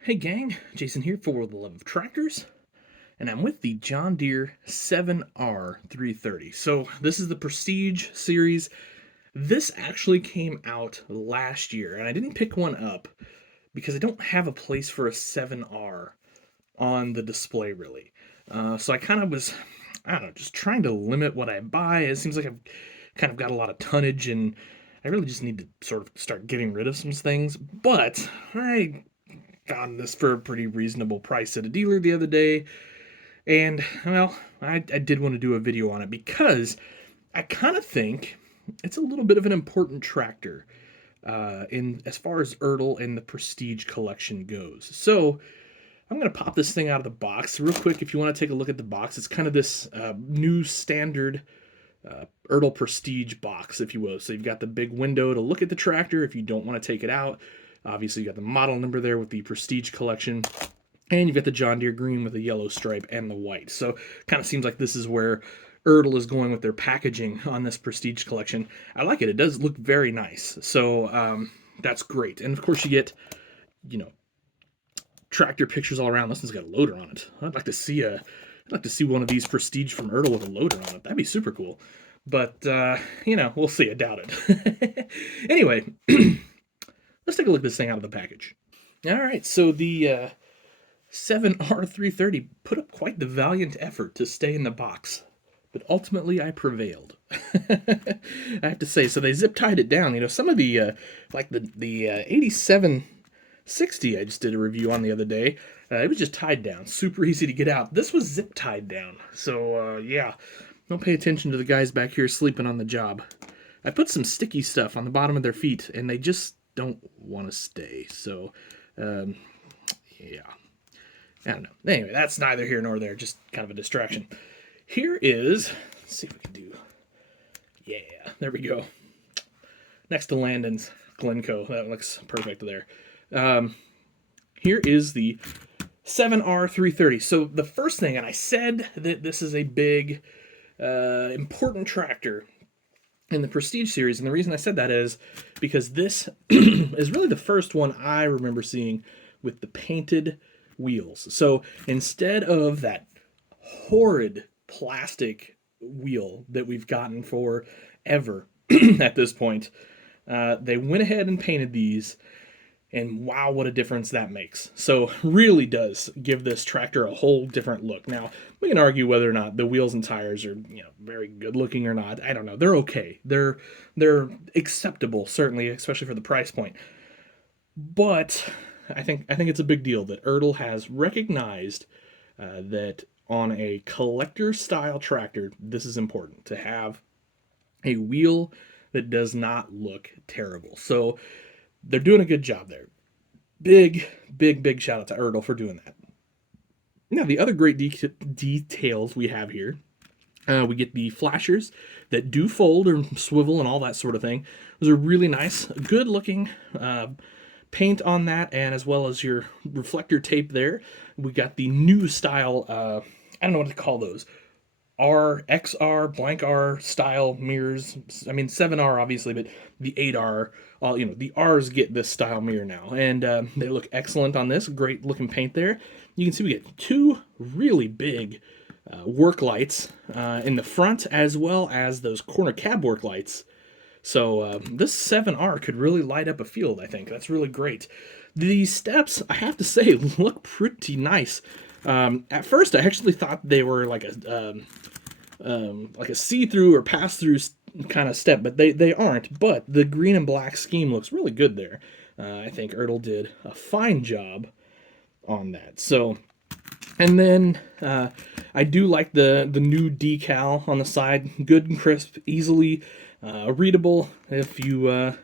Hey gang, Jason here for the Love of Tractors, and I'm with the John Deere 7R 330. So this is the Prestige series. This actually came out last year, and I didn't pick one up because I don't have a place for a 7R on the display really. So I kind of was, I don't know, just trying to limit what I buy. It seems like I've kind of got a lot of tonnage, and I really just need to sort of start getting rid of some things. But I found this for a pretty reasonable price at a dealer the other day, and well, I did want to do a video on it because I kind of think it's a little bit of an important tractor in as far as Ertl and the Prestige collection goes. So I'm going to pop this thing out of the box real quick. If you want to take a look at the box, it's kind of this new standard Ertl Prestige box, if you will. So you've got the big window to look at the tractor if you don't want to take it out. Obviously, you got the model number there with the Prestige collection, and you've got the John Deere green with the yellow stripe and the white. So kind of seems like this is where Ertl is going with their packaging on this Prestige collection. I like it. It does look very nice. So that's great. And of course, you get, you know, tractor pictures all around. This one's got a loader on it. I'd like to see one of these Prestige from Ertl with a loader on it. That'd be super cool. But we'll see. I doubt it. Anyway, let's take a look at this thing out of the package. All right, so the 7R330 put up quite the valiant effort to stay in the box, but ultimately I prevailed. I have to say, so they zip tied it down. You know, some of the like the 8760 I just did a review on the other day. It was just tied down, super easy to get out. This was zip tied down, so yeah, don't pay attention to the guys back here sleeping on the job. I put some sticky stuff on the bottom of their feet, and they just don't want to stay. So, yeah. I don't know. Anyway, that's neither here nor there, just kind of a distraction. Here is, let's see if we can do, yeah, there we go. Next to Landon's Glencoe. That looks perfect there. Here is the 7R330. So the first thing, and I said that this is a big, important tractor in the Prestige series, and the reason I said that is because this is really the first one I remember seeing with the painted wheels. So instead of that horrid plastic wheel that we've gotten forever at this point, they went ahead and painted these, and wow, what a difference that makes. So really does give this tractor a whole different look. Now, we can argue whether or not the wheels and tires are, very good looking or not. I don't know. They're okay. They're acceptable, certainly, especially for the price point. But I think it's a big deal that Ertl has recognized that on a collector style tractor, this is important to have a wheel that does not look terrible. So they're doing a good job there. Big shout out to Ertl for doing that. Now, the other great details we have here, we get the flashers that do fold or swivel and all that sort of thing. Those are really nice, good looking paint on that, and as well as your reflector tape there. We got the new style, I don't know what to call those, XR, blank R style mirrors. I mean, 7R obviously, but the 8R, the R's get this style mirror now, and they look excellent on this. Great looking paint there. You can see we get two really big work lights in the front, as well as those corner cab work lights. So this 7R could really light up a field, I think. That's really great. The steps, I have to say, look pretty nice. At first, I actually thought they were like a see-through or pass-through kind of step, but they aren't. But the green and black scheme looks really good there. I think Ertl did a fine job on that. So, and then I do like the new decal on the side. Good and crisp, easily readable if you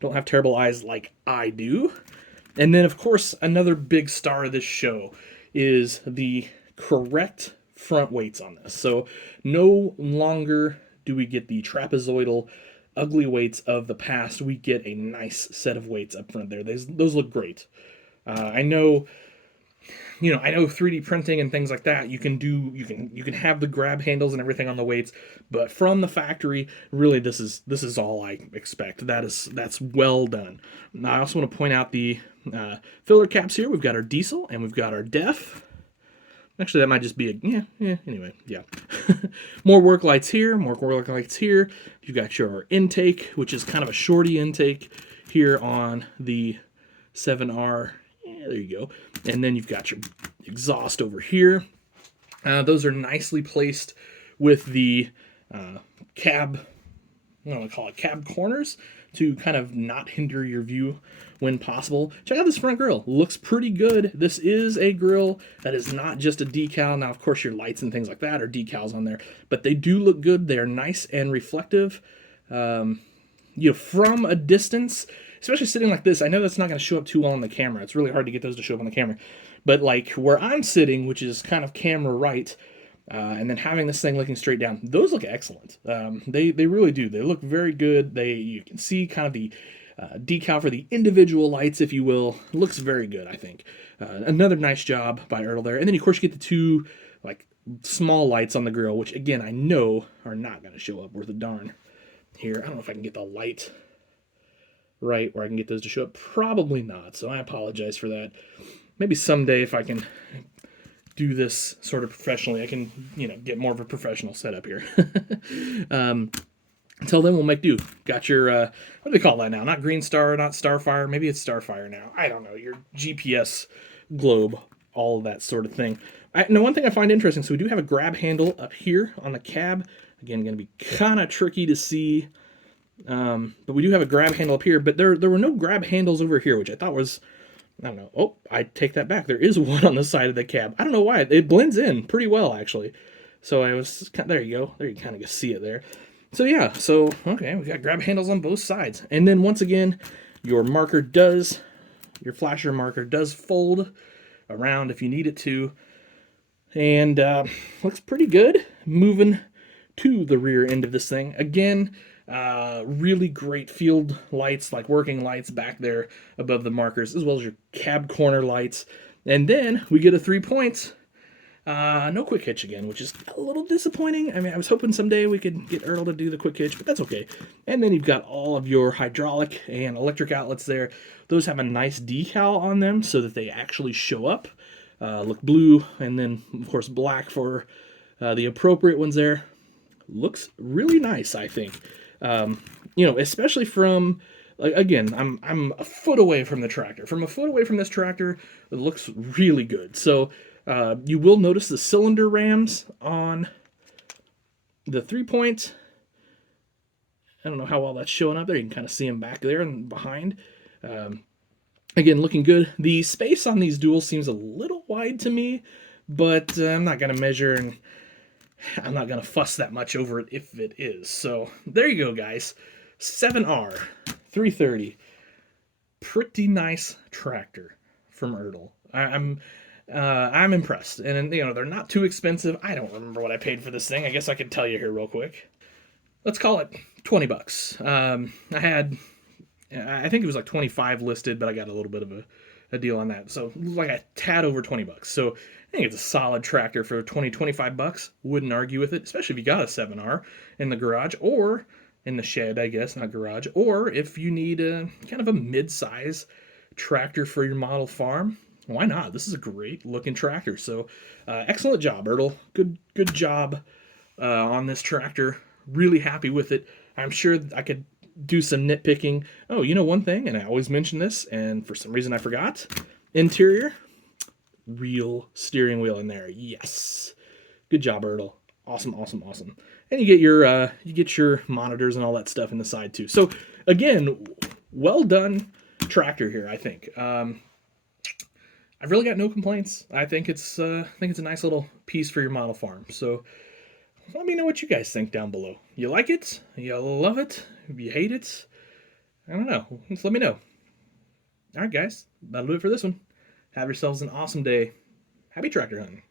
don't have terrible eyes like I do. And then, of course, another big star of this show is the correct front weights on this. So no longer do we get the trapezoidal ugly weights of the past. We get a nice set of weights up front there. Those look great. I know 3D printing and things like that. You can have the grab handles and everything on the weights, but from the factory, really this is all I expect. That's well done. Now, I also want to point out the Filler caps here. We've got our diesel and we've got our def. Actually, that might just be anyway, yeah. More work lights here, more work lights here. You've got your intake, which is kind of a shorty intake here on the 7R. Yeah, there you go. And then you've got your exhaust over here. Those are nicely placed with the cab, I don't want to call it cab corners, to kind of not hinder your view when possible. Check out this front grille. Looks pretty good. This is a grille that is not just a decal. Now, of course, your lights and things like that are decals on there, but they do look good. They're nice and reflective. From a distance, especially sitting like this, I know that's not going to show up too well on the camera. It's really hard to get those to show up on the camera. But like where I'm sitting, which is kind of camera right, and then having this thing looking straight down, those look excellent. They really do. They look very good. You can see kind of the decal for the individual lights, if you will. It looks very good, I think. Another nice job by Ertl there. And then, of course, you get the two like small lights on the grill, which, again, I know are not going to show up worth a darn here. I don't know if I can get the light right where I can get those to show up. Probably not, so I apologize for that. Maybe someday if I can do this sort of professionally, I can, get more of a professional setup here. Until then, we'll make do. Got your, what do they call that now? Not Green Star, not Starfire. Maybe it's Starfire now. I don't know. Your GPS globe, all of that sort of thing. Now, one thing I find interesting, so we do have a grab handle up here on the cab. Again, going to be kind of tricky to see. But we do have a grab handle up here. But there were no grab handles over here, which I thought was... I don't know. Oh, I take that back. There is one on the side of the cab. I don't know why. It blends in pretty well, actually. So there you go. There you kind of see it there. So yeah, okay, we got grab handles on both sides. And then once again, your flasher marker does fold around if you need it to. And looks pretty good. Moving to the rear end of this thing. Again, really great field lights, like working lights back there above the markers, as well as your cab corner lights. And then we get a 3 points. No quick hitch again, which is a little disappointing. I mean, I was hoping someday we could get Ertl to do the quick hitch, but that's okay. And then you've got all of your hydraulic and electric outlets there. Those have a nice decal on them so that they actually show up. Look blue, and then, of course, black for the appropriate ones there. Looks really nice, I think. Especially from, again, I'm a foot away from the tractor. From a foot away from this tractor, it looks really good. So you will notice the cylinder rams on the 3-point. I don't know how well that's showing up there. You can kind of see them back there and behind. Again, looking good. The space on these duals seems a little wide to me, but I'm not going to measure, and I'm not going to fuss that much over it if it is. So there you go, guys. 7R 330. Pretty nice tractor from Ertl. I'm impressed, and they're not too expensive. I don't remember what I paid for this thing. I guess I could tell you here real quick. Let's call it $20. I think it was like 25 listed, but I got a little bit of a deal on that. So like a tad over $20. So I think it's a solid tractor for 25 bucks. Wouldn't argue with it, especially if you got a 7R in the garage or in the shed, I guess, not garage, or if you need a kind of a mid-size tractor for your model farm. Why not? This is a great looking tractor. So excellent job, Ertl. Good job on this tractor. Really happy with it. I'm sure I could do some nitpicking. Oh, one thing, and I always mention this, and for some reason I forgot. Interior, real steering wheel in there. Yes. Good job, Ertl. Awesome. And you get your monitors and all that stuff in the side too. So again, well done tractor here, I think. I've really got no complaints. I think it's a nice little piece for your model farm. So let me know what you guys think down below. You like it? You love it? You hate it? I don't know. Just let me know. All right, guys. That'll do it for this one. Have yourselves an awesome day. Happy tractor hunting.